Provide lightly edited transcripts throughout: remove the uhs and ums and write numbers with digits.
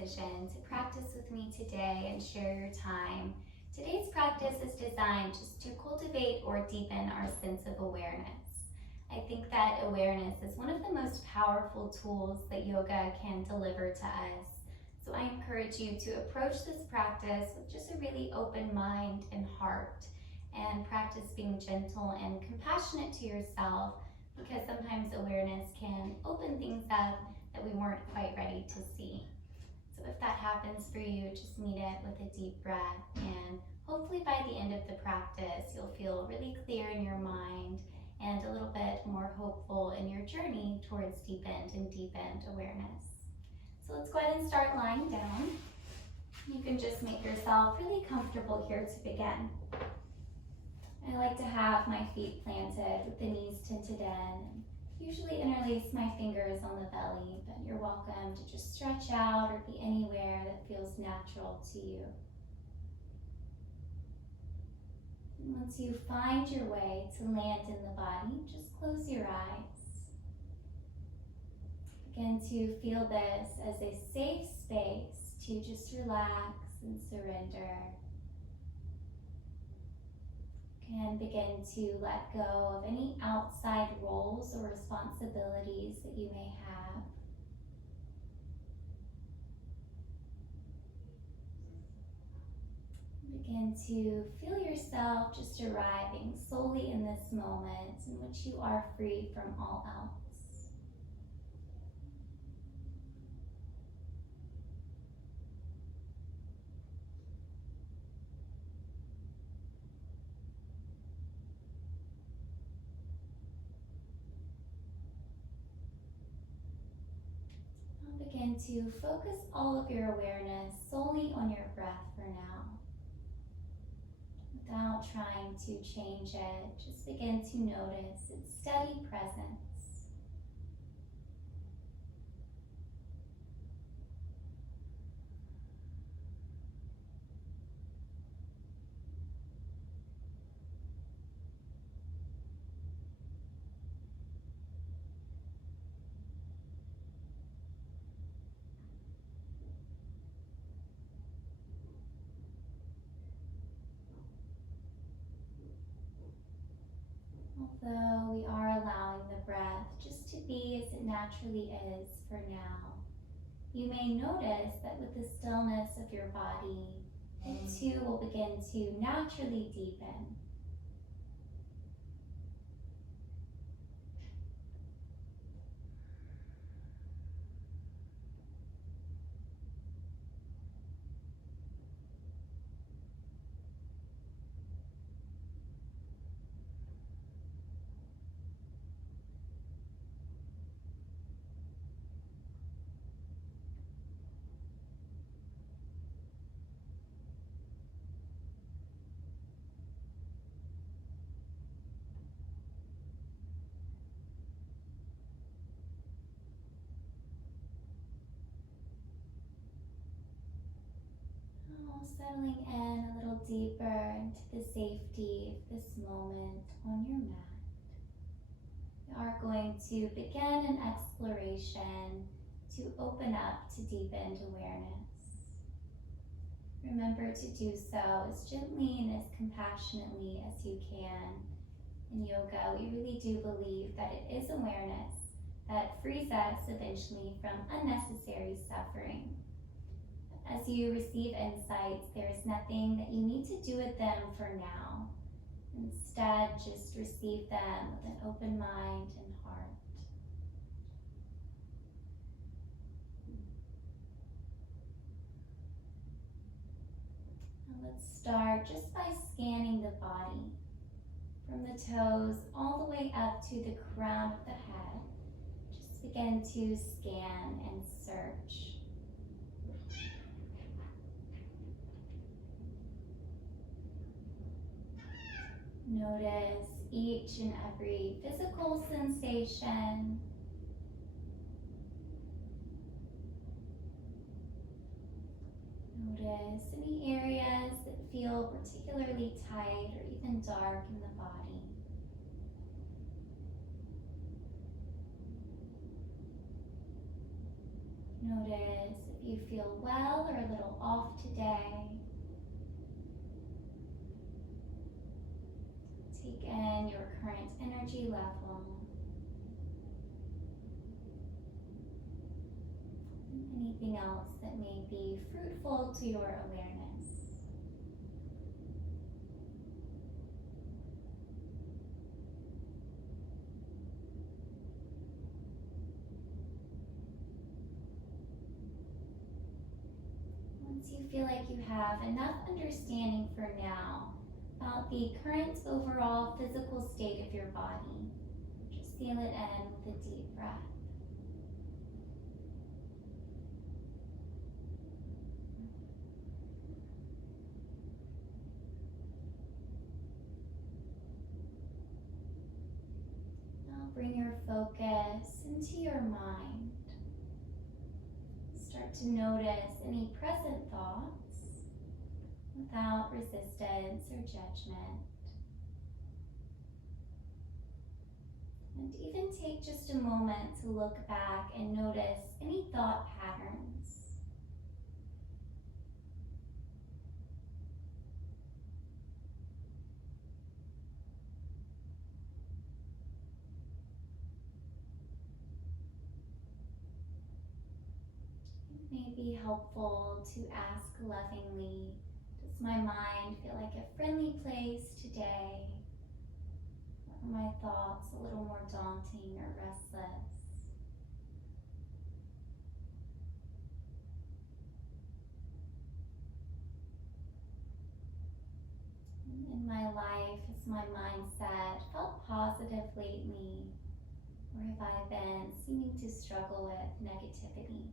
decision to practice with me today and share your time. Today's practice is designed just to cultivate or deepen our sense of awareness. I think that awareness is one of the most powerful tools that yoga can deliver to us. So I encourage you to approach this practice with just a really open mind and heart, and practice being gentle and compassionate to yourself, because sometimes awareness can open things up that we weren't quite ready to see. So if that happens for you, just meet it with a deep breath, and hopefully by the end of the practice, you'll feel really clear in your mind and a little bit more hopeful in your journey towards deepened awareness. So let's go ahead and start lying down. You can just make yourself really comfortable here to begin. I like to have my feet planted with the knees tinted in. Usually interlace my fingers on the belly, but you're welcome to just stretch out or be anywhere that feels natural to you. And once you find your way to land in the body, just close your eyes. Begin to feel this as a safe space to just relax and surrender. And begin to let go of any outside roles or responsibilities that you may have. Begin to feel yourself just arriving solely in this moment in which you are free from all else. Begin to focus all of your awareness solely on your breath for now. Without trying to change it, just begin to notice its steady presence. Although we are allowing the breath just to be as it naturally is for now, you may notice that with the stillness of your body, it too will begin to naturally deepen. Settling in a little deeper into the safety of this moment on your mat. We are going to begin an exploration to open up to deepened awareness. Remember to do so as gently and as compassionately as you can. In yoga, we really do believe that it is awareness that frees us eventually from unnecessary suffering. As you receive insights, there is nothing that you need to do with them for now. Instead, just receive them with an open mind and heart. Now let's start just by scanning the body from the toes all the way up to the crown of the head. Just begin to scan and search. Notice each and every physical sensation. Notice any areas that feel particularly tight or even dark in the body. Notice if if you feel well or a little off today. Take in your current energy level. Anything else that may be fruitful to your awareness. Once you feel like you have enough understanding for now about the current overall physical state of your body, just seal it in with a deep breath. Now bring your focus into your mind. Start to notice any present thoughts without resistance or judgment. And even take just a moment to look back and notice any thought patterns. It may be helpful to ask lovingly, does my mind feel like a friendly place today? Or are my thoughts a little more daunting or restless? In my life, has my mindset felt positive lately? Or have I been seeming to struggle with negativity?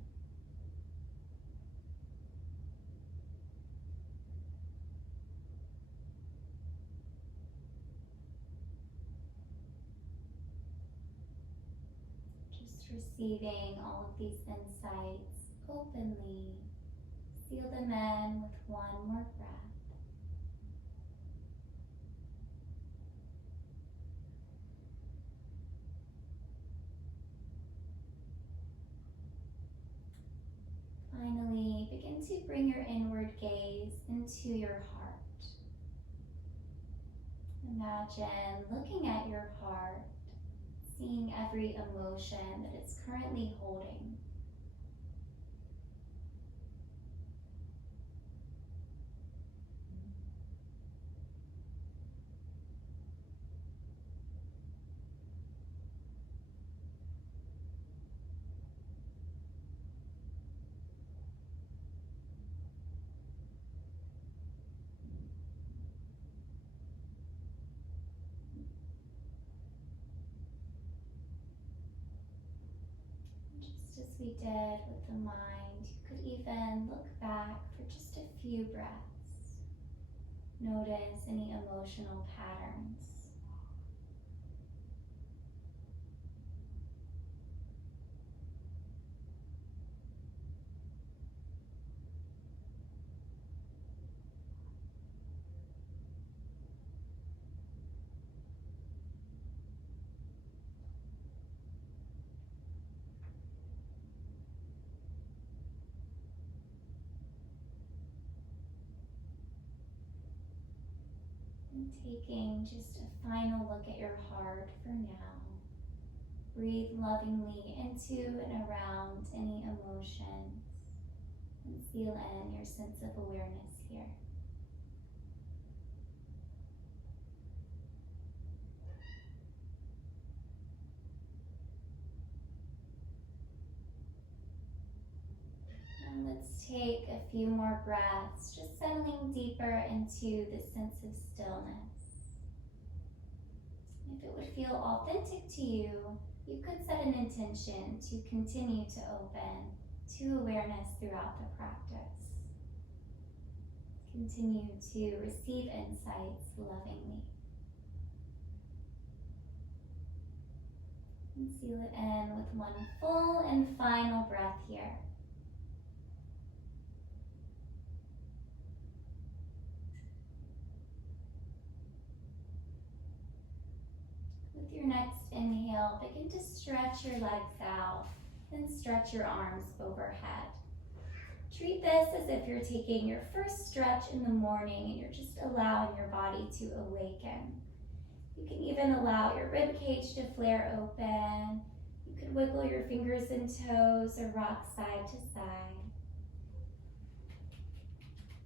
Just receiving all of these insights openly, seal them in with one more breath. Finally, begin to bring your inward gaze into your heart. Imagine looking at your heart, seeing every emotion that it's currently holding. Just as we did with the mind, you could even look back for just a few breaths. Notice any emotional patterns. And taking just a final look at your heart for now. Breathe lovingly into and around any emotions and seal in your sense of awareness here. And let's take a few more breaths, just settling deeper into the sense of stillness. If it would feel authentic to you, you could set an intention to continue to open to awareness throughout the practice. Continue to receive insights lovingly. And seal it in with one full and final breath here. With your next inhale, begin to stretch your legs out, then stretch your arms overhead. Treat this as if you're taking your first stretch in the morning and you're just allowing your body to awaken. You can even allow your rib cage to flare open. You could wiggle your fingers and toes or rock side to side.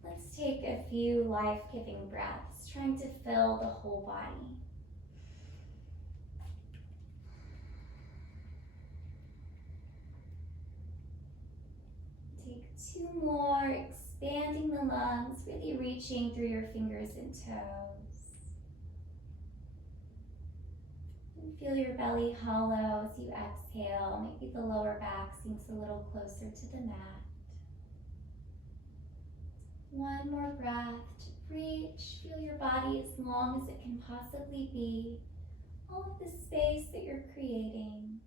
Let's take a few life-giving breaths, trying to fill the whole body. Take two more, expanding the lungs, really reaching through your fingers and toes. And feel your belly hollow as you exhale. Maybe the lower back sinks a little closer to the mat. One more breath to reach. Feel your body as long as it can possibly be. All of the space that you're creating.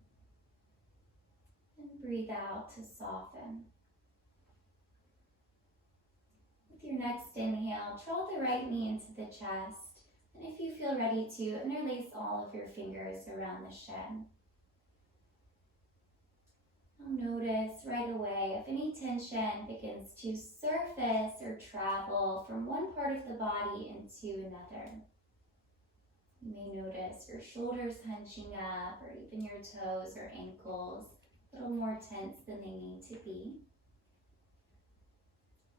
And breathe out to soften. With your next inhale, draw the right knee into the chest. And if you feel ready to, interlace all of your fingers around the shin. Now notice right away if any tension begins to surface or travel from one part of the body into another. You may notice your shoulders hunching up or even your toes or ankles a little more tense than they need to be.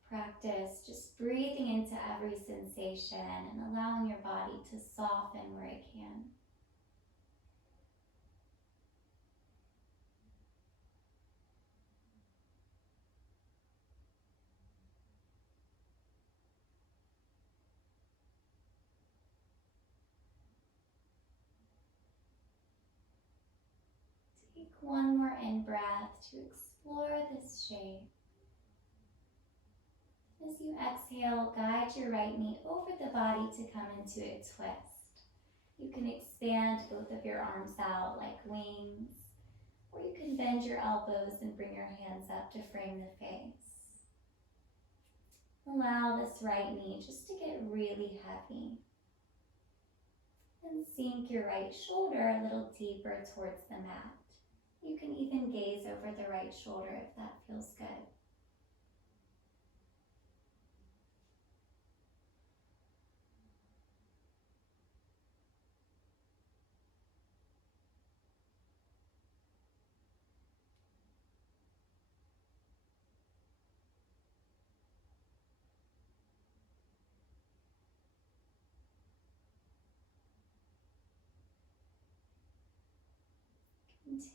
Practice just breathing into every sensation and allowing your body to soften where it can. Take one more in-breath to explore this shape. As you exhale, guide your right knee over the body to come into a twist. You can expand both of your arms out like wings, or you can bend your elbows and bring your hands up to frame the face. Allow this right knee just to get really heavy. And sink your right shoulder a little deeper towards the mat. You can even gaze over the right shoulder if that feels good.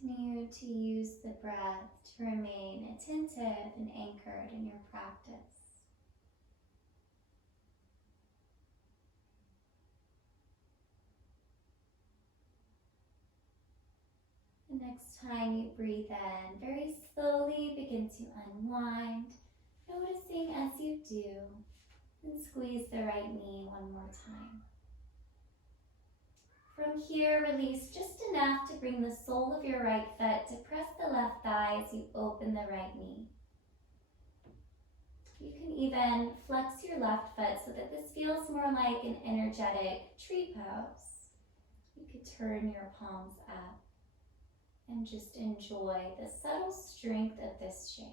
Continue to use the breath to remain attentive and anchored in your practice. The next time you breathe in, very slowly begin to unwind, noticing as you do, and squeeze the right knee one more time. From here, release just enough to bring the sole of your right foot to press the left thigh as you open the right knee. You can even flex your left foot so that this feels more like an energetic tree pose. You could turn your palms up and just enjoy the subtle strength of this shape.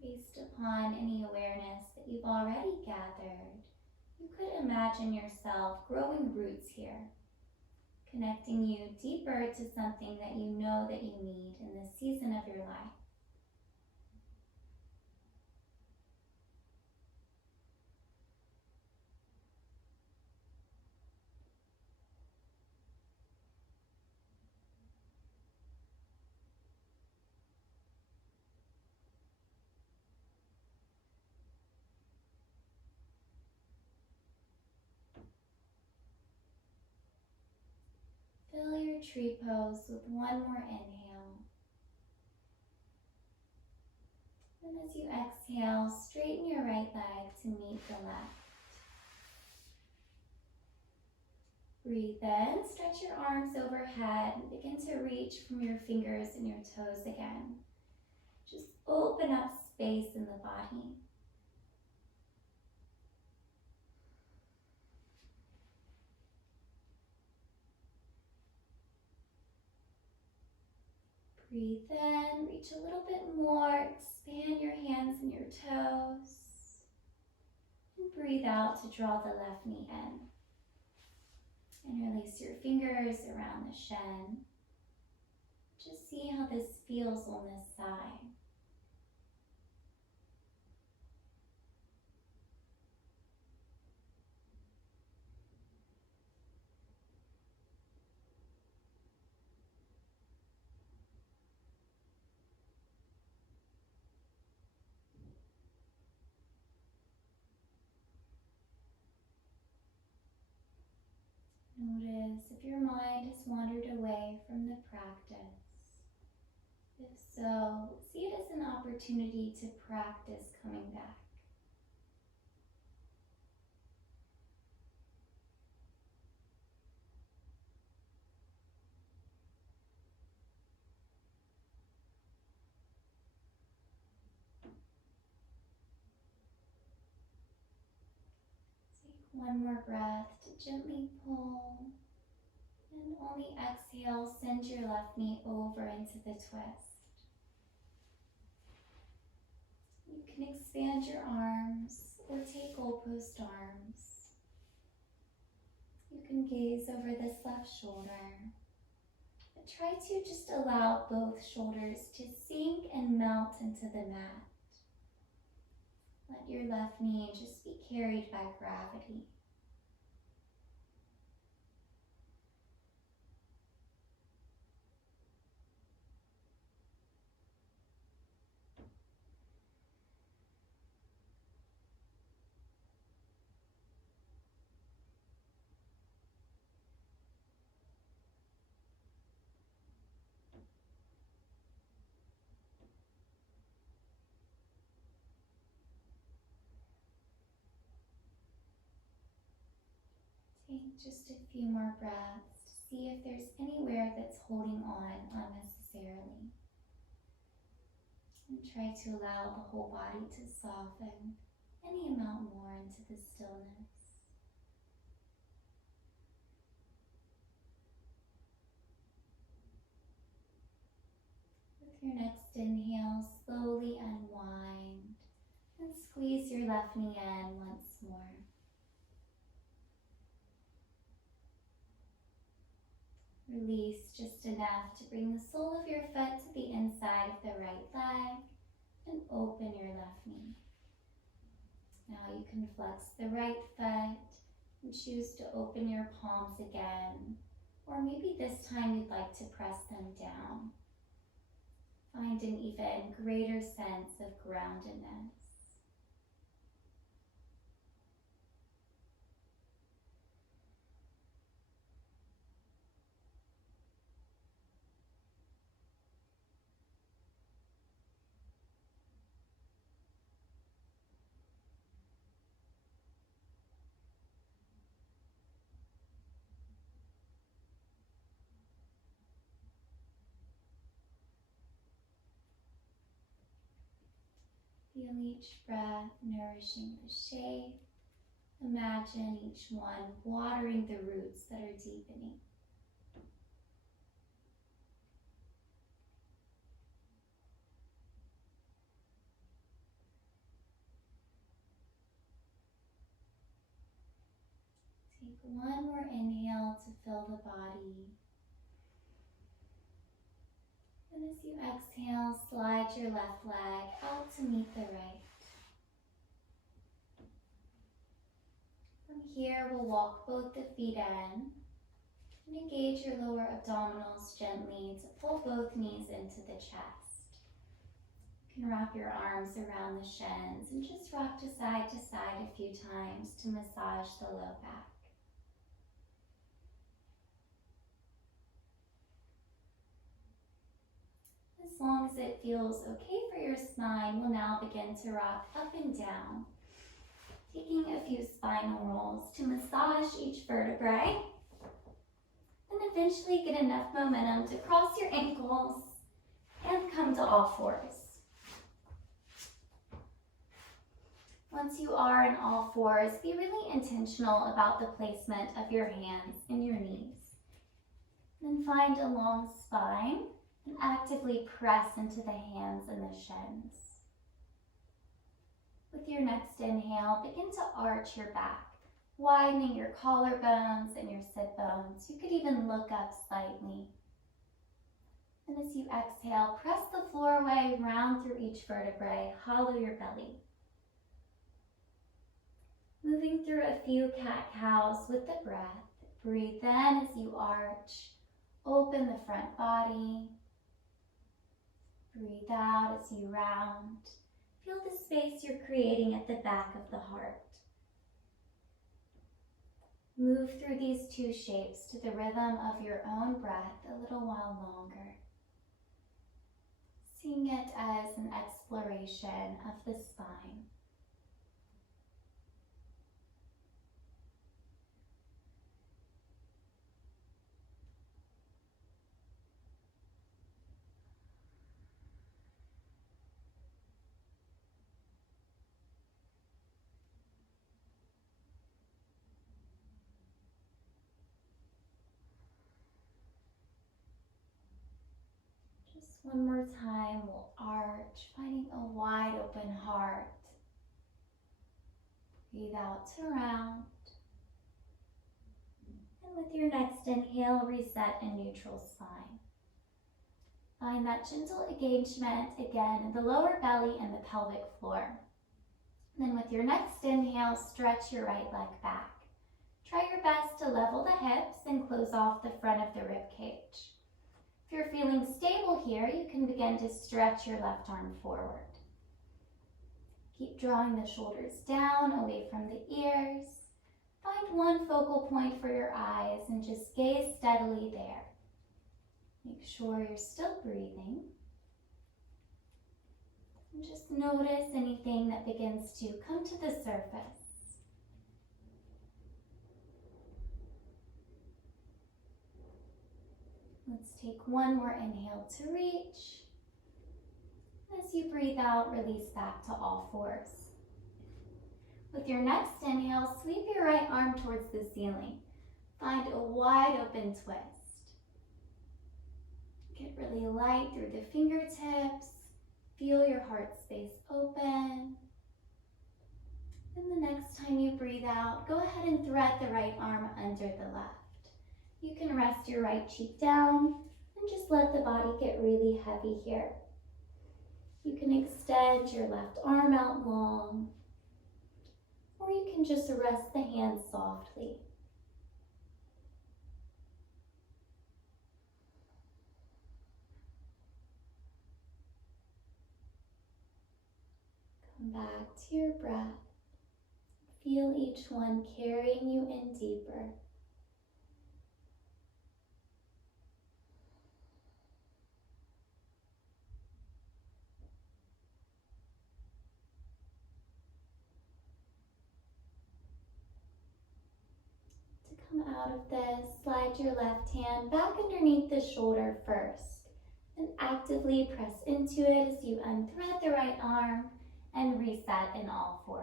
Based upon any awareness that you've already gathered, you could imagine yourself growing roots here, connecting you deeper to something that you know that you need in this season of your life. Fill your tree pose with one more inhale. And as you exhale, straighten your right leg to meet the left. Breathe in, stretch your arms overhead and begin to reach from your fingers and your toes again. Just open up space in the body. Breathe in, reach a little bit more, expand your hands and your toes. And breathe out to draw the left knee in. And release your fingers around the shin. Just see how this feels on this side. Notice if your mind has wandered away from the practice. If so, see it as an opportunity to practice coming back. Take one more breath to gently pull. And on the exhale, send your left knee over into the twist. You can expand your arms or take goalpost arms. You can gaze over this left shoulder. But try to just allow both shoulders to sink and melt into the mat. Let your left knee just be carried by gravity. Take just a few more breaths to see if there's anywhere that's holding on unnecessarily. And try to allow the whole body to soften any amount more into the stillness. With your next inhale, slowly unwind and squeeze your left knee in once more. Release just enough to bring the sole of your foot to the inside of the right leg and open your left knee. Now you can flex the right foot and choose to open your palms again, or maybe this time you'd like to press them down. Find an even greater sense of groundedness. Feel each breath nourishing the shape. Imagine each one watering the roots that are deepening. Take one more inhale to fill the body. And as you exhale, slide your left leg out to meet the right. From here, we'll walk both the feet in and engage your lower abdominals gently to pull both knees into the chest. You can wrap your arms around the shins and just rock to side a few times to massage the low back. As long as it feels okay for your spine, we'll now begin to rock up and down, taking a few spinal rolls to massage each vertebrae, and eventually get enough momentum to cross your ankles and come to all fours. Once you are in all fours, be really intentional about the placement of your hands and your knees. Then find a long spine And actively press into the hands and the shins. With your next inhale, begin to arch your back, widening your collarbones and your sit bones. You could even look up slightly. And as you exhale, press the floor away, round through each vertebrae, hollow your belly. Moving through a few cat-cows with the breath. Breathe in as you arch, open the front body. Breathe out as you round. Feel the space you're creating at the back of the heart. Move through these two shapes to the rhythm of your own breath a little while longer. Seeing it as an exploration of the spine. Just one more time, we'll arch, finding a wide open heart. Breathe out to round. And with your next inhale, reset a neutral spine. Find that gentle engagement again in the lower belly and the pelvic floor. And then with your next inhale, stretch your right leg back. Try your best to level the hips and close off the front of the rib cage. If you're feeling stable here, you can begin to stretch your left arm forward. Keep drawing the shoulders down, away from the ears. Find one focal point for your eyes and just gaze steadily there. Make sure you're still breathing. And just notice anything that begins to come to the surface. Let's take one more inhale to reach. As you breathe out, release back to all fours. With your next inhale, sweep your right arm towards the ceiling. Find a wide open twist. Get really light through the fingertips. Feel your heart space open. And the next time you breathe out, go ahead and thread the right arm under the left. You can rest your right cheek down and just let the body get really heavy here. You can extend your left arm out long, or you can just rest the hands softly. Come back to your breath. Feel each one carrying you in deeper. Come out of this, slide your left hand back underneath the shoulder first, and actively press into it as you unthread the right arm and reset in all fours.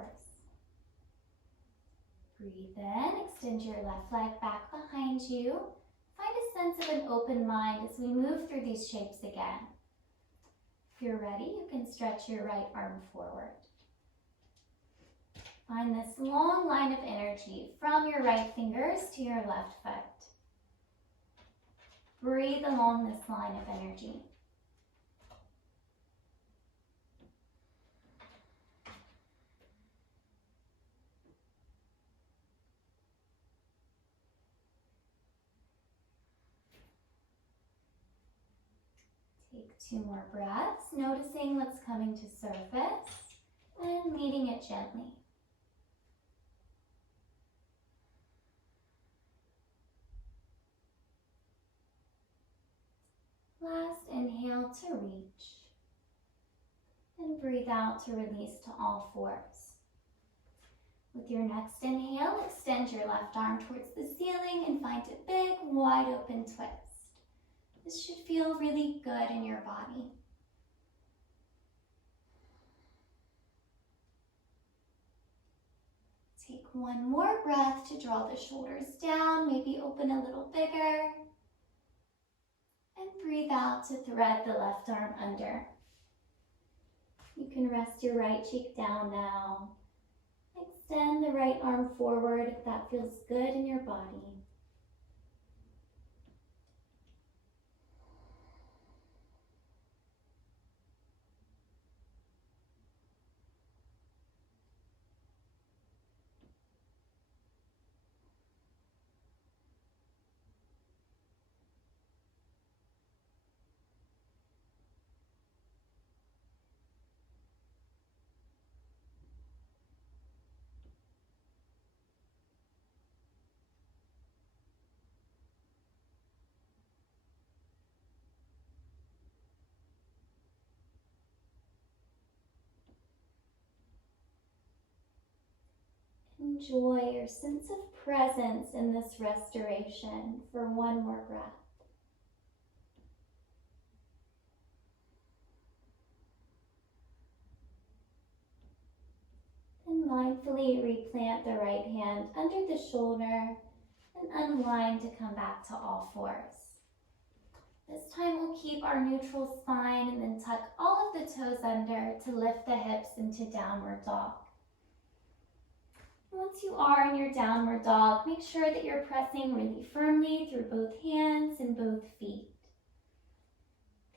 Breathe in, extend your left leg back behind you. Find a sense of an open mind as we move through these shapes again. If you're ready, you can stretch your right arm forward. Find this long line of energy from your right fingers to your left foot. Breathe along this line of energy. Take 2 more breaths, noticing what's coming to surface and meeting it gently. Last inhale to reach, and breathe out to release to all fours. With your next inhale, extend your left arm towards the ceiling and find a big, wide open twist. This should feel really good in your body. Take one more breath to draw the shoulders down, maybe open a little bigger. And breathe out to thread the left arm under. You can rest your right cheek down now. Extend the right arm forward if that feels good in your body. Enjoy your sense of presence in this restoration for one more breath. And mindfully replant the right hand under the shoulder and unwind to come back to all fours. This time we'll keep our neutral spine and then tuck all of the toes under to lift the hips into downward dog. Once you are in your downward dog, make sure that you're pressing really firmly through both hands and both feet.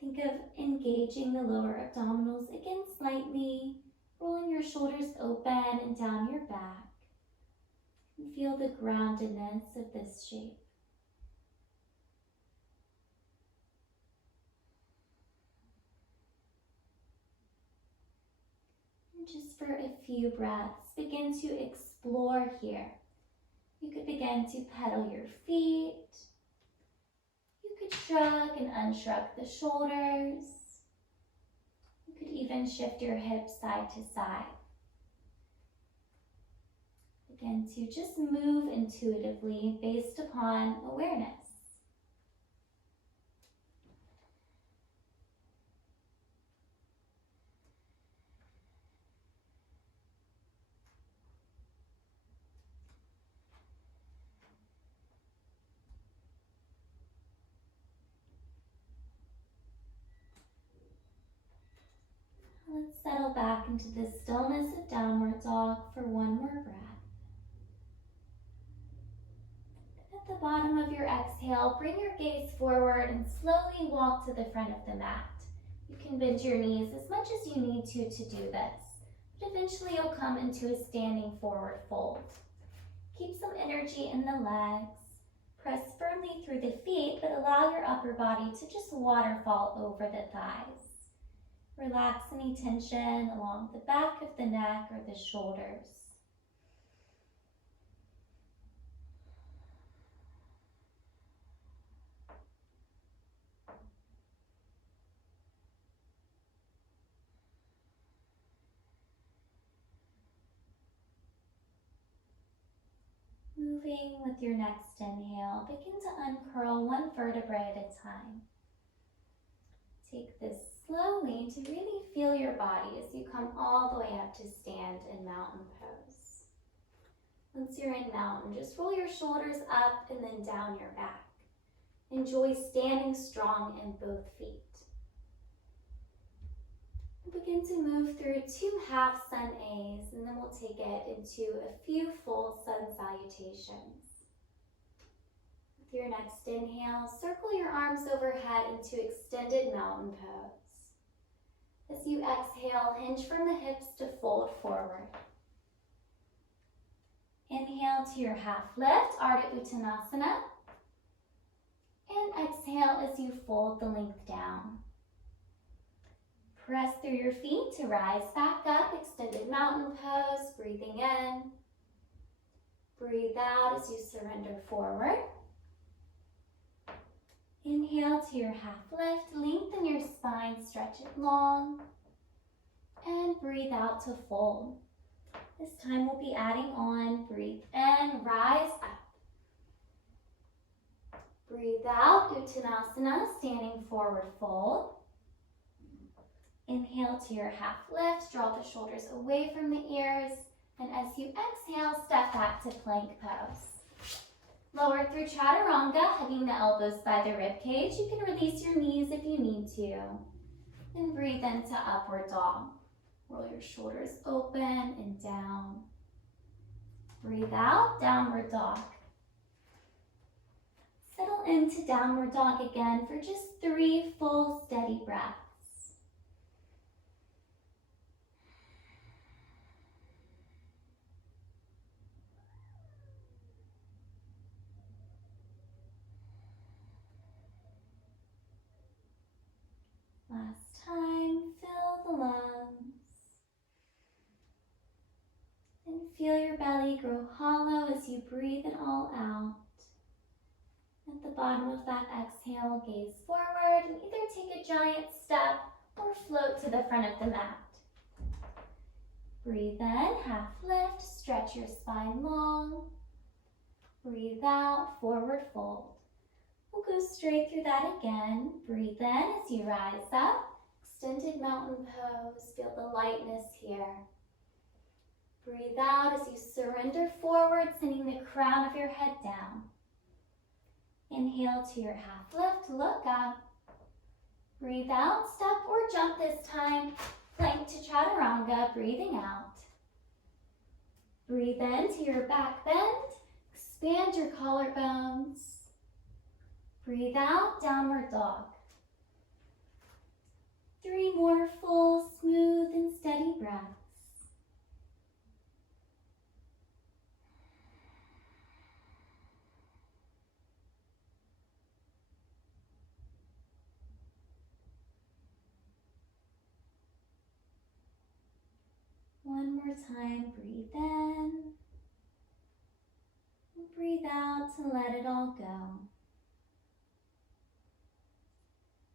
Think of engaging the lower abdominals again slightly, rolling your shoulders open and down your back. And feel the groundedness of this shape. And just for a few breaths, begin to explore here. You could begin to pedal your feet. You could shrug and unshrug the shoulders. You could even shift your hips side to side. Begin to just move intuitively based upon awareness. Let's settle back into the stillness of downward dog for one more breath. At the bottom of your exhale, bring your gaze forward and slowly walk to the front of the mat. You can bend your knees as much as you need to do this, but eventually you'll come into a standing forward fold. Keep some energy in the legs. Press firmly through the feet, but allow your upper body to just waterfall over the thighs. Relax any tension along the back of the neck or the shoulders. Moving with your next inhale, begin to uncurl one vertebrae at a time. Take this slowly to really feel your body as you come all the way up to stand in mountain pose. Once you're in mountain, just roll your shoulders up and then down your back. Enjoy standing strong in both feet. Begin to move through 2 half sun A's, and then we'll take it into a few full sun salutations. With your next inhale, circle your arms overhead into extended mountain pose. As you exhale, hinge from the hips to fold forward. Inhale to your half lift, Ardha Uttanasana. And exhale as you fold the length down. Press through your feet to rise back up, extended mountain pose, breathing in. Breathe out as you surrender forward. Inhale to your half lift, lengthen your spine, stretch it long. And breathe out to fold. This time we'll be adding on, breathe in, rise up. Breathe out, Uttanasana, standing forward fold. Inhale to your half lift, draw the shoulders away from the ears, and as you exhale, step back to plank pose. Lower through chaturanga, hugging the elbows by the rib cage. You can release your knees if you need to. And breathe into upward dog. Roll your shoulders open and down. Breathe out, downward dog. Settle into downward dog again for just 3 full steady breaths. Last time, fill the lungs. And feel your belly grow hollow as you breathe it all out. At the bottom of that exhale, gaze forward and either take a giant step or float to the front of the mat. Breathe in, half lift, stretch your spine long. Breathe out, forward fold. We'll go straight through that again. Breathe in as you rise up. Extended mountain pose, feel the lightness here. Breathe out as you surrender forward, sending the crown of your head down. Inhale to your half lift, look up. Breathe out, step or jump this time. Plank to chaturanga, breathing out. Breathe in to your back bend. Expand your collarbones. Breathe out, downward dog. 3 more full, smooth, and steady breaths. One more time, breathe in. And breathe out to let it all go.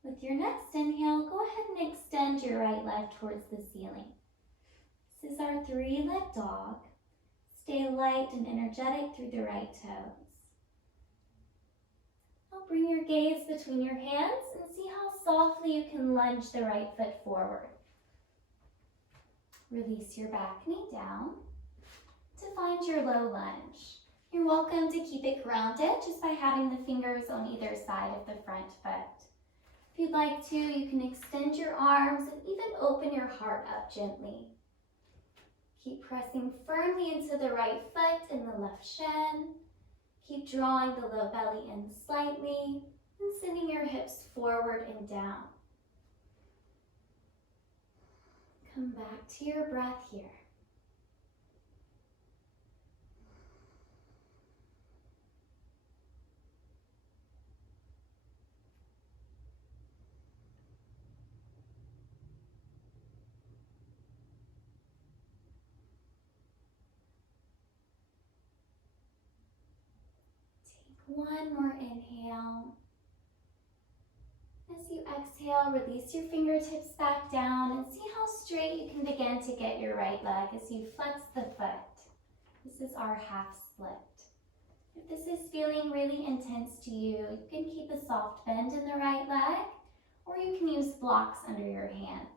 With your next inhale, go ahead and extend your right leg towards the ceiling. This is our 3-leg dog. Stay light and energetic through the right toes. Now bring your gaze between your hands and see how softly you can lunge the right foot forward. Release your back knee down to find your low lunge. You're welcome to keep it grounded just by having the fingers on either side of the front foot. If you'd like to, you can extend your arms and even open your heart up gently. Keep pressing firmly into the right foot and the left shin. Keep drawing the low belly in slightly and sending your hips forward and down. Come back to your breath here. Take one more inhale. As you exhale, release your fingertips back down and see how straight you can begin to get your right leg as you flex the foot. This is our half split. If this is feeling really intense to you, you can keep a soft bend in the right leg, or you can use blocks under your hands.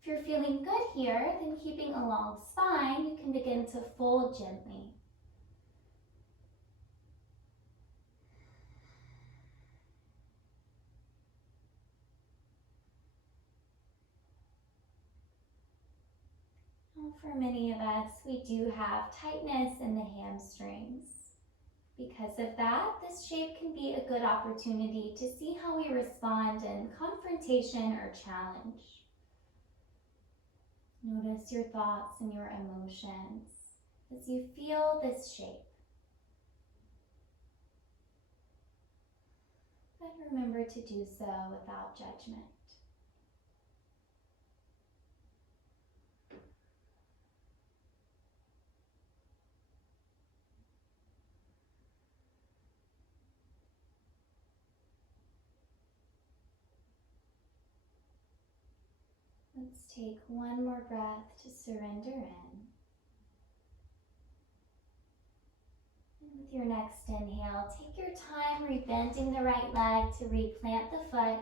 If you're feeling good here, then keeping a long spine, you can begin to fold gently. For many of us, we do have tightness in the hamstrings. Because of that, this shape can be a good opportunity to see how we respond in confrontation or challenge. Notice your thoughts and your emotions as you feel this shape. But remember to do so without judgment. Let's take one more breath to surrender in. And with your next inhale, take your time rebending the right leg to replant the foot.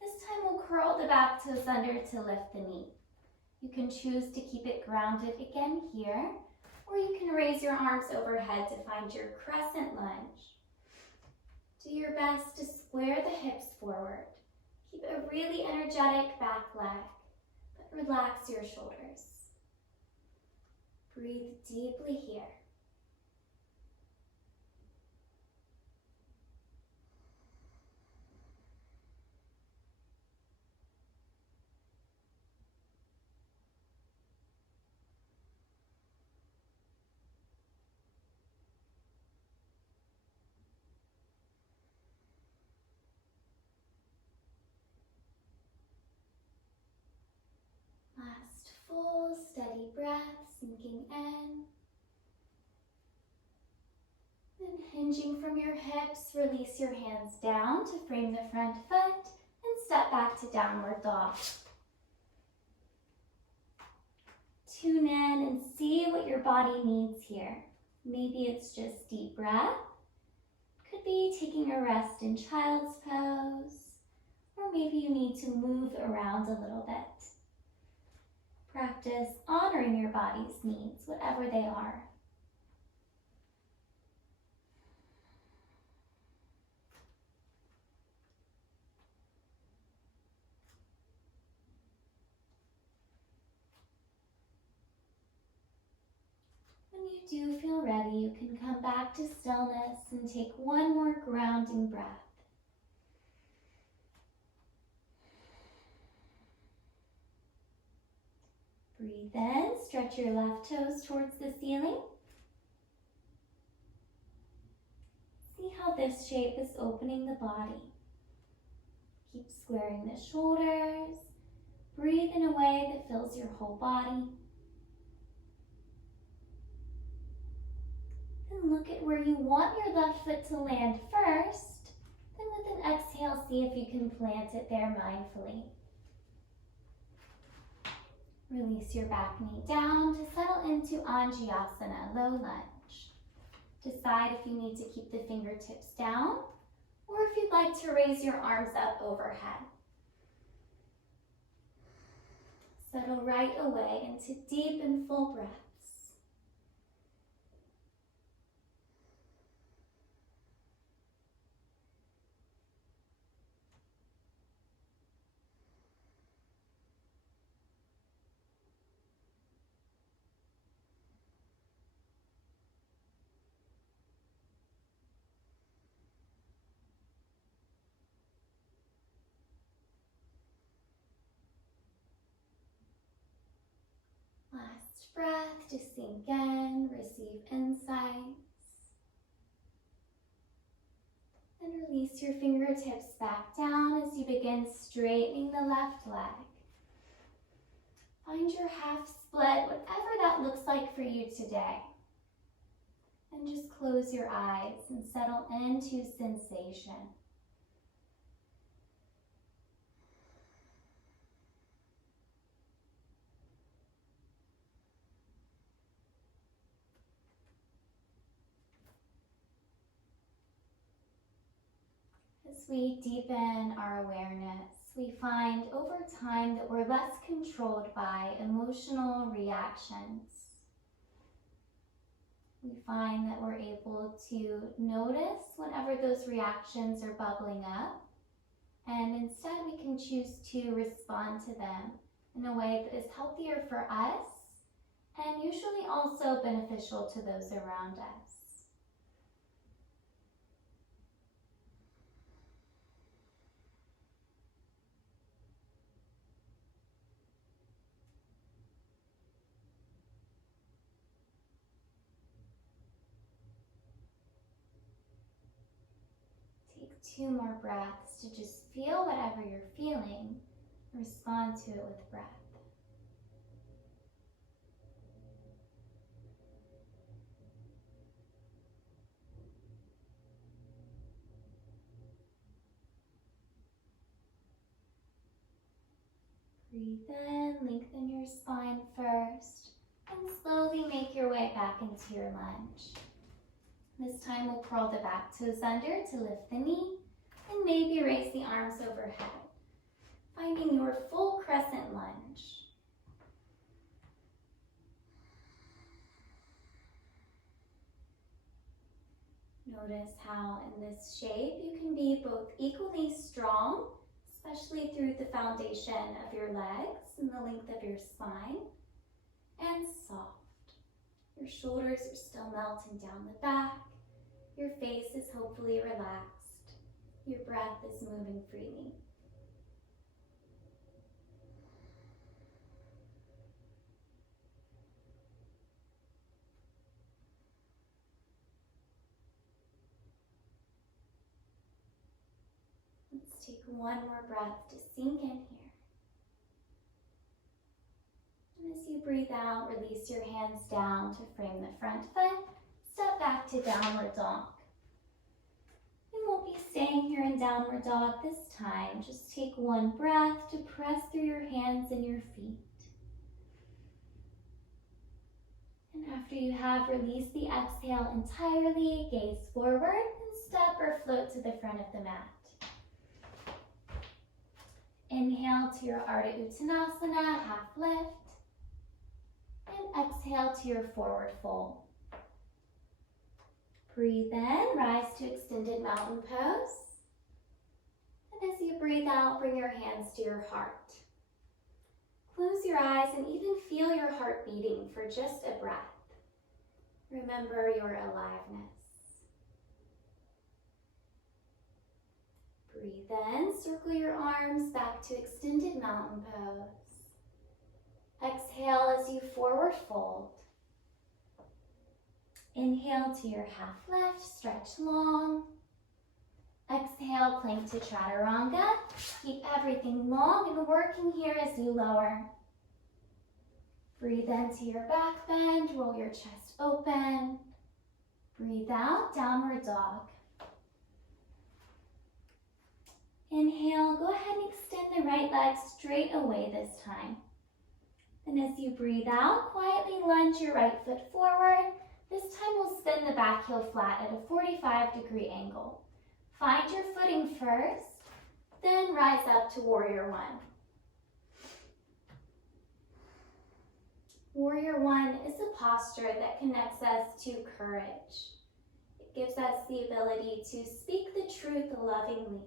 This time we'll curl the back toes under to lift the knee. You can choose to keep it grounded again here, Or you can raise your arms overhead to find your crescent lunge. Do your best to square the hips forward. Keep a really energetic back leg, but relax your shoulders. Breathe deeply here. Last full, steady breath, sinking in. Then hinging from your hips, release your hands down to frame the front foot and step back to downward dog. Tune in and see what your body needs here. Maybe it's just deep breath. Could be taking a rest in child's pose. Or maybe you need to move around a little bit. Practice honoring your body's needs, whatever they are. When you do feel ready, you can come back to stillness and take one more grounding breath. Breathe in, stretch your left toes towards the ceiling. See how this shape is opening the body. Keep squaring the shoulders. Breathe in a way that fills your whole body. Then look at where you want your left foot to land first. Then with an exhale, see if you can plant it there mindfully. Release your back knee down to settle into Anjasana, low lunge. Decide if you need to keep the fingertips down or if you'd like to raise your arms up overhead. Settle right away into deep and full breaths. Last breath to sink in, receive insights. And release your fingertips back down as you begin straightening the left leg. Find your half split, whatever that looks like for you today. And just close your eyes and settle into sensation. As we deepen our awareness, we find over time that we're less controlled by emotional reactions. We find that we're able to notice whenever those reactions are bubbling up, and instead we can choose to respond to them in a way that is healthier for us and usually also beneficial to those around us. Take 2 more breaths to just feel whatever you're feeling. Respond to it with breath. Breathe in, lengthen your spine first, and slowly make your way back into your lunge. This time we'll curl the back toes under to lift the knee, and maybe raise the arms overhead, finding your full crescent lunge. Notice how in this shape you can be both equally strong, especially through the foundation of your legs and the length of your spine, and soft. Your shoulders are still melting down the back. Your face is hopefully relaxed. Your breath is moving freely. Let's take one more breath to sink in here. And as you breathe out, release your hands down to frame the front foot. Step back to downward dog. We won't be staying here in downward dog this time. Just take one breath to press through your hands and your feet. And after you have released the exhale entirely, gaze forward and step or float to the front of the mat. Inhale to your Ardha Uttanasana, half lift. And exhale to your forward fold. Breathe in, rise to extended mountain pose. And as you breathe out, bring your hands to your heart. Close your eyes and even feel your heart beating for just a breath. Remember your aliveness. Breathe in, circle your arms back to extended mountain pose. Exhale as you forward fold. Inhale to your half lift, stretch long. Exhale, plank to chaturanga. Keep everything long and working here as you lower. Breathe into your back bend, roll your chest open. Breathe out, downward dog. Inhale, go ahead and extend the right leg straight away this time. And as you breathe out, quietly lunge your right foot forward. This time we'll spin the back heel flat at a 45-degree angle. Find your footing first, then rise up to Warrior One. Warrior One is a posture that connects us to courage. It gives us the ability to speak the truth lovingly.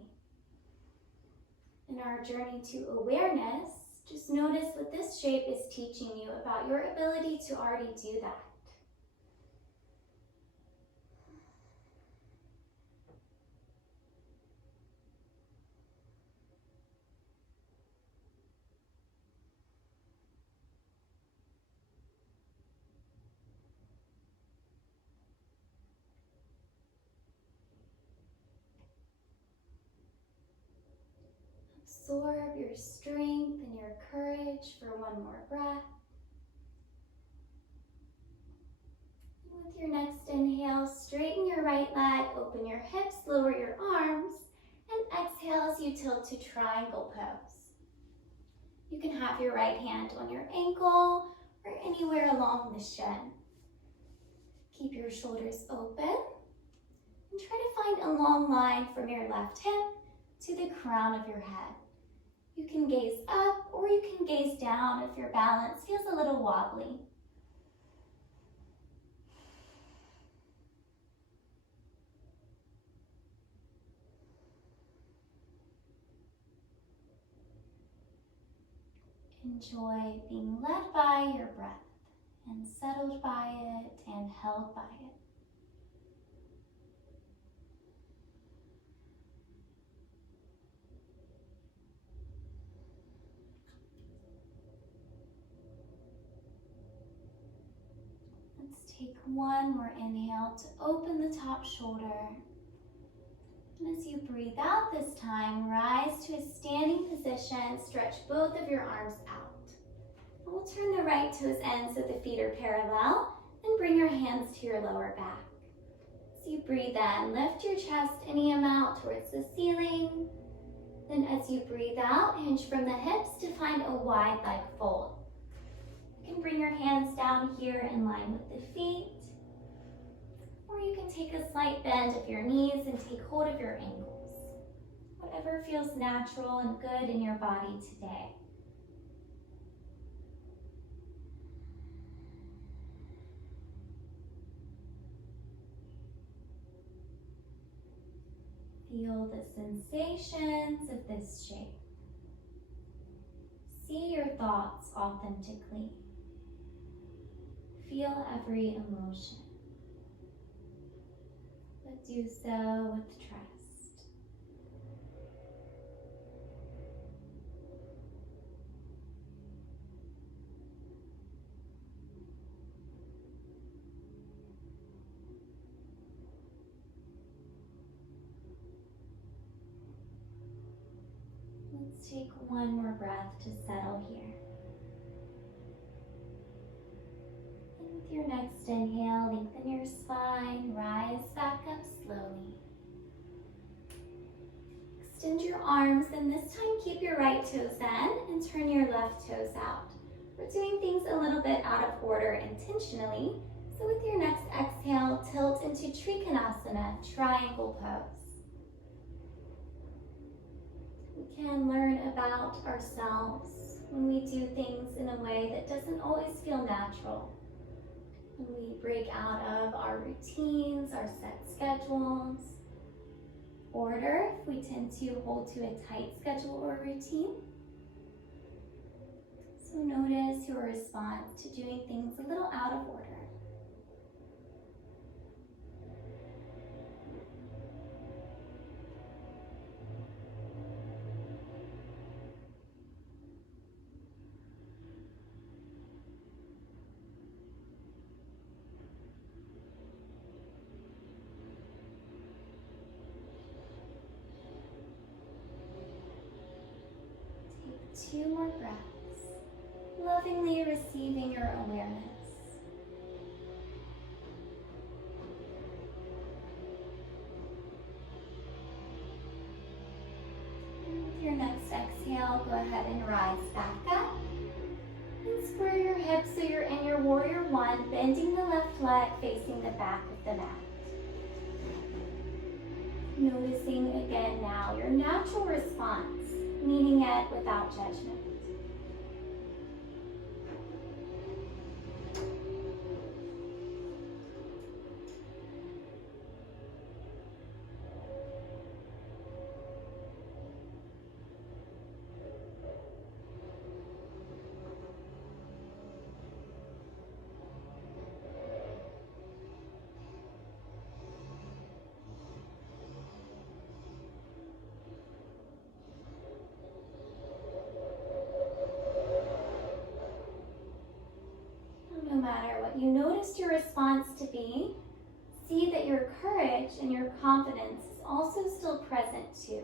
In our journey to awareness, just notice what this shape is teaching you about your ability to already do that. Absorb your strength and your courage for one more breath. And with your next inhale, straighten your right leg, open your hips, lower your arms, and exhale as you tilt to triangle pose. You can have your right hand on your ankle or anywhere along the shin. Keep your shoulders open and try to find a long line from your left hip to the crown of your head. You can gaze up or you can gaze down if your balance feels a little wobbly. Enjoy being led by your breath and settled by it and held by it. Let's take one more inhale to open the top shoulder. And as you breathe out this time, rise to a standing position, stretch both of your arms out. And we'll turn the right toes in so the feet are parallel and bring your hands to your lower back. As you breathe in, lift your chest any amount towards the ceiling. Then as you breathe out, hinge from the hips to find a wide leg fold. You can bring your hands down here in line with the feet. Or you can take a slight bend of your knees and take hold of your ankles. Whatever feels natural and good in your body today. Feel the sensations of this shape. See your thoughts authentically. Feel every emotion, but do so with trust. Let's take one more breath to settle here. And with your next inhale, lengthen your spine, rise back up slowly. Extend your arms, and this time keep your right toes in and turn your left toes out. We're doing things a little bit out of order intentionally. So with your next exhale, tilt into Trikonasana, triangle pose. We can learn about ourselves when we do things in a way that doesn't always feel natural. When we break out of our routines, our set schedules. Order if we tend to hold to a tight schedule or routine. So notice your response to doing things a little out of order. Take 2 more breaths, lovingly receiving your awareness. And with your next exhale, go ahead and rise back up. And square your hips so you're in your warrior one, bending the left leg facing the back of the mat. Noticing again now your natural response, meeting it without judgment. No matter what you noticed your response to be, see that your courage and your confidence is also still present too.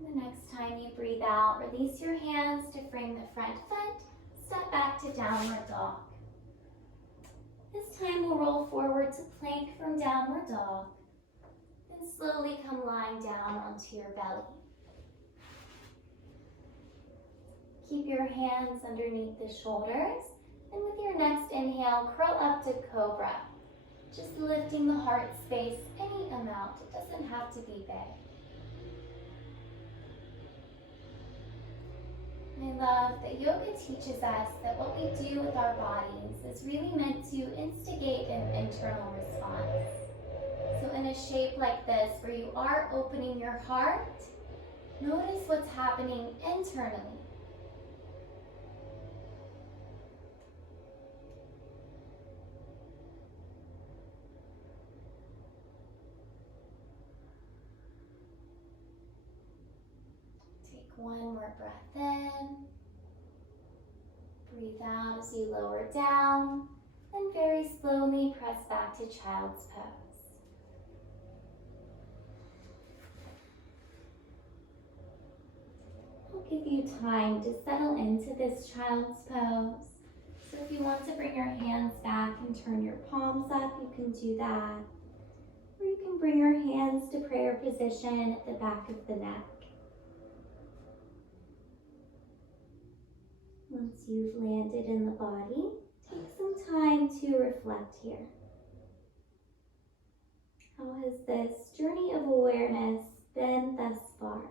The next time you breathe out, release your hands to frame the front foot, step back to downward dog. This time we'll roll forward to plank from downward dog, then slowly come lying down onto your belly. Keep your hands underneath the shoulders, and with your next inhale, curl up to cobra. Just lifting the heart space any amount, it doesn't have to be big. I love that yoga teaches us that what we do with our bodies is really meant to instigate an internal response. So in a shape like this, where you are opening your heart, notice what's happening internally. Take one more breath in. Breathe out as you lower down, and very slowly press back to child's pose. I'll give you time to settle into this child's pose. So if you want to bring your hands back and turn your palms up, you can do that. Or you can bring your hands to prayer position at the back of the neck. Once you've landed in the body, take some time to reflect here. How has this journey of awareness been thus far?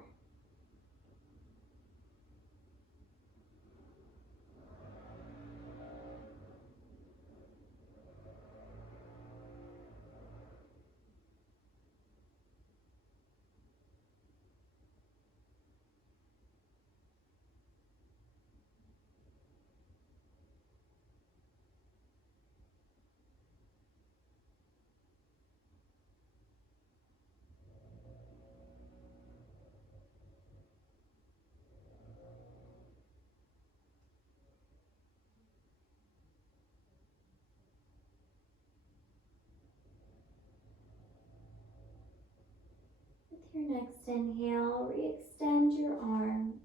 With your next inhale, re-extend your arms.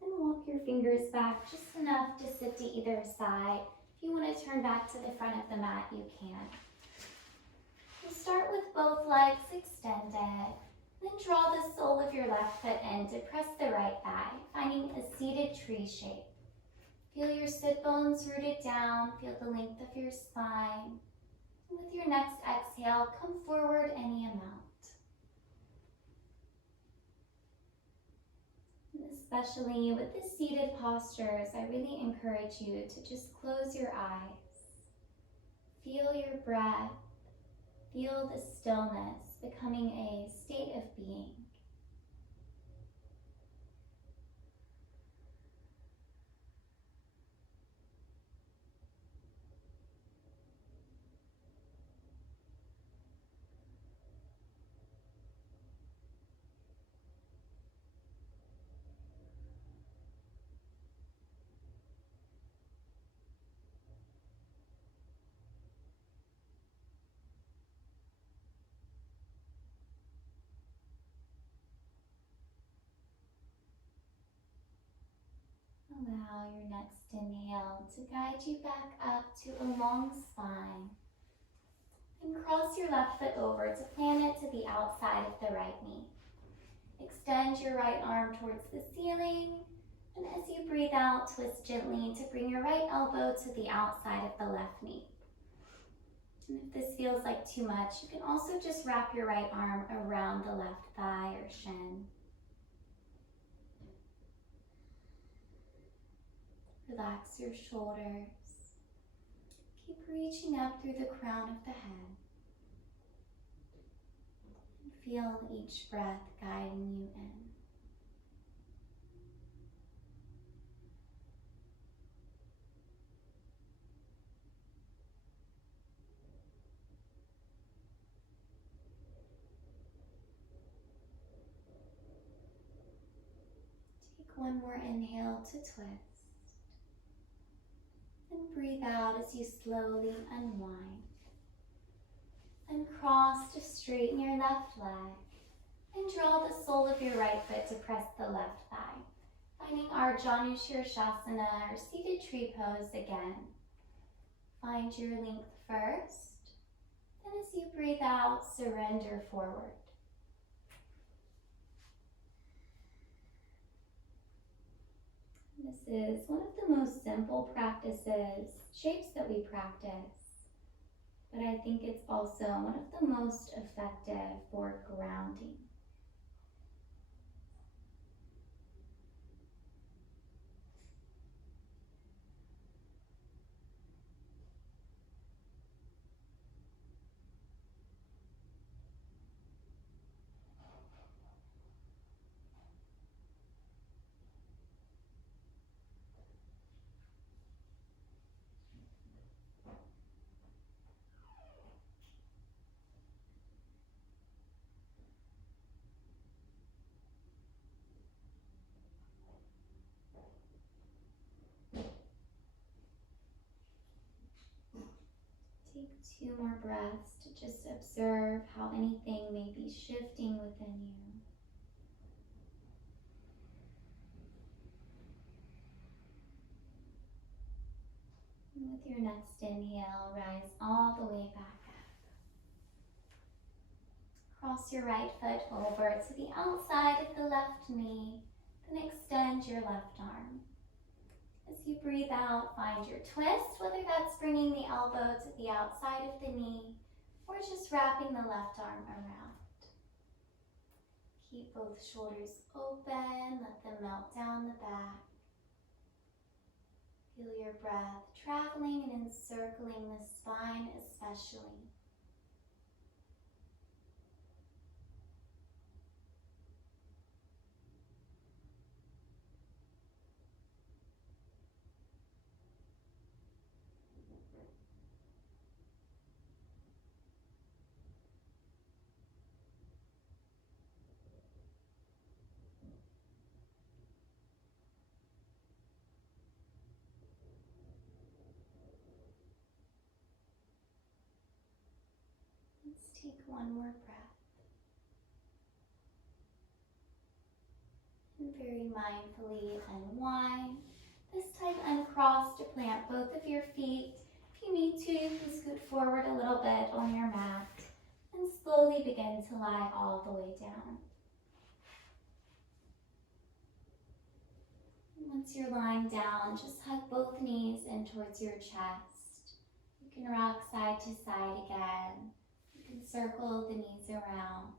Then walk your fingers back just enough to sit to either side. If you want to turn back to the front of the mat, you can. We'll start with both legs extended. Then draw the sole of your left foot in to press the right thigh, finding a seated tree shape. Feel your sit bones rooted down. Feel the length of your spine. And with your next exhale, come forward any amount. Especially with the seated postures, I really encourage you to just close your eyes. Feel your breath. Feel the stillness becoming a state of being. Allow your next inhale to guide you back up to a long spine. And cross your left foot over to plant it to the outside of the right knee. Extend your right arm towards the ceiling. And as you breathe out, twist gently to bring your right elbow to the outside of the left knee. And if this feels like too much, you can also just wrap your right arm around the left thigh or shin. Relax your shoulders. Keep reaching up through the crown of the head. And feel each breath guiding you in. Take one more inhale to twist. And breathe out as you slowly unwind. And cross to straighten your left leg. And draw the sole of your right foot to press the left thigh. Finding our Janushirshasana or seated tree pose again. Find your length first. Then as you breathe out, surrender forward. This is one of the most simple shapes that we practice, but I think it's also one of the most effective for grounding. Take 2 more breaths to just observe how anything may be shifting within you. And with your next inhale, rise all the way back up. Cross your right foot over to the outside of the left knee, then extend your left arm. As you breathe out, find your twist, whether that's bringing the elbow to the outside of the knee or just wrapping the left arm around. Keep both shoulders open, let them melt down the back. Feel your breath traveling and encircling the spine especially. Let's take one more breath. And very mindfully unwind. This time uncross to plant both of your feet. If you need to, you can scoot forward a little bit on your mat and slowly begin to lie all the way down. And once you're lying down, just hug both knees in towards your chest. You can rock side to side again. You can circle the knees around.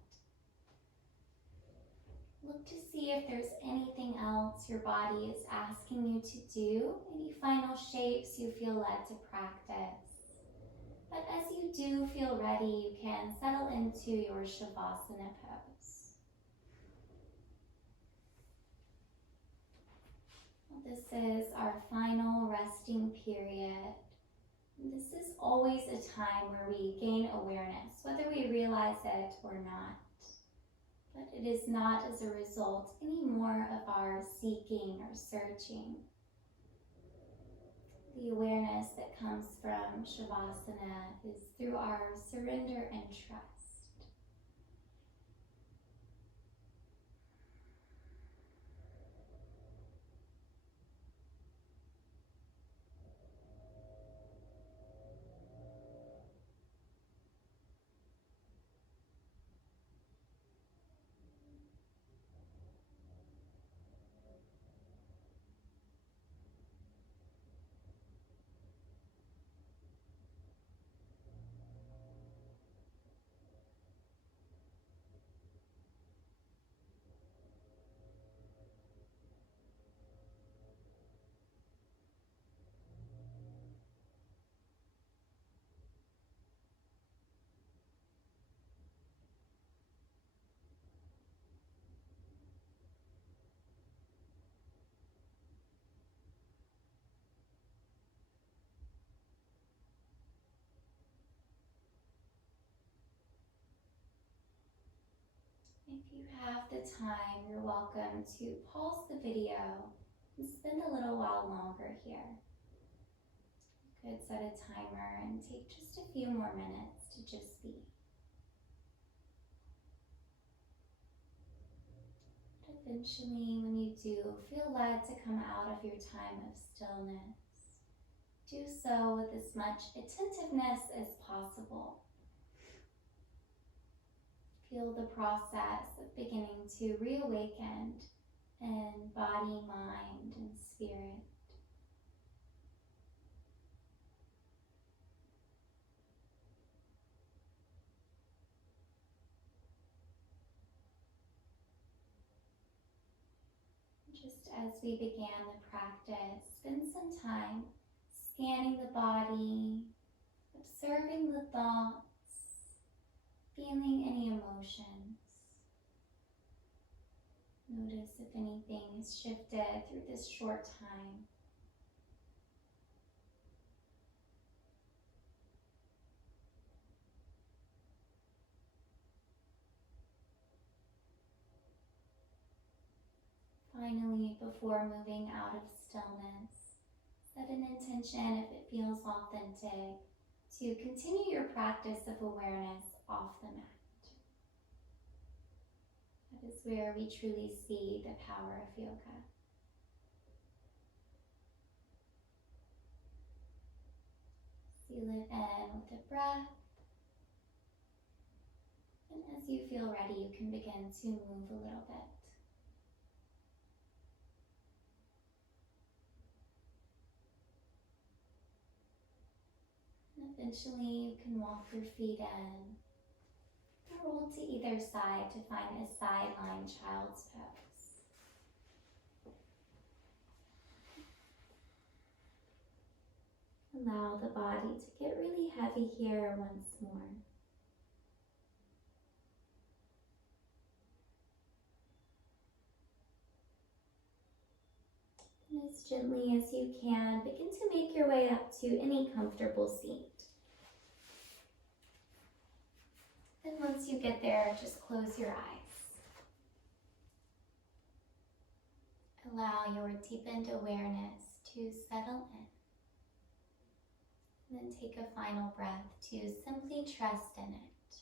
Look to see if there's anything else your body is asking you to do, any final shapes you feel led to practice. But as you do feel ready, you can settle into your Shavasana pose. Well, this is our final resting period. This is always a time where we gain awareness, whether we realize it or not. But it is not as a result any more of our seeking or searching. The awareness that comes from Shavasana is through our surrender and trust. If you have the time, you're welcome to pause the video and spend a little while longer here. You could set a timer and take just a few more minutes to just be. But eventually, when you do feel led to come out of your time of stillness, do so with as much attentiveness as possible. Feel the process of beginning to reawaken in body, mind, and spirit. Just as we began the practice, spend some time scanning the body, observing the thoughts, feeling any emotions. Notice if anything has shifted through this short time. Finally, before moving out of stillness, set an intention, if it feels authentic, to continue your practice of awareness off the mat. That is where we truly see the power of yoga. Seal it in with a breath. And as you feel ready, you can begin to move a little bit. And eventually you can walk your feet in. Roll to either side to find a sideline child's pose. Allow the body to get really heavy here once more. And as gently as you can, begin to make your way up to any comfortable seat. And once you get there, just close your eyes. Allow your deepened awareness to settle in. And then take a final breath to simply trust in it.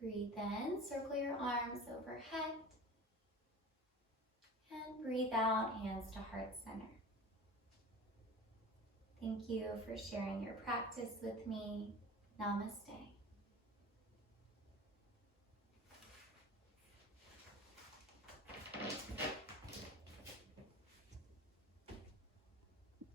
Breathe in, circle your arms overhead. And breathe out, hands to heart center. Thank you for sharing your practice with me. Namaste.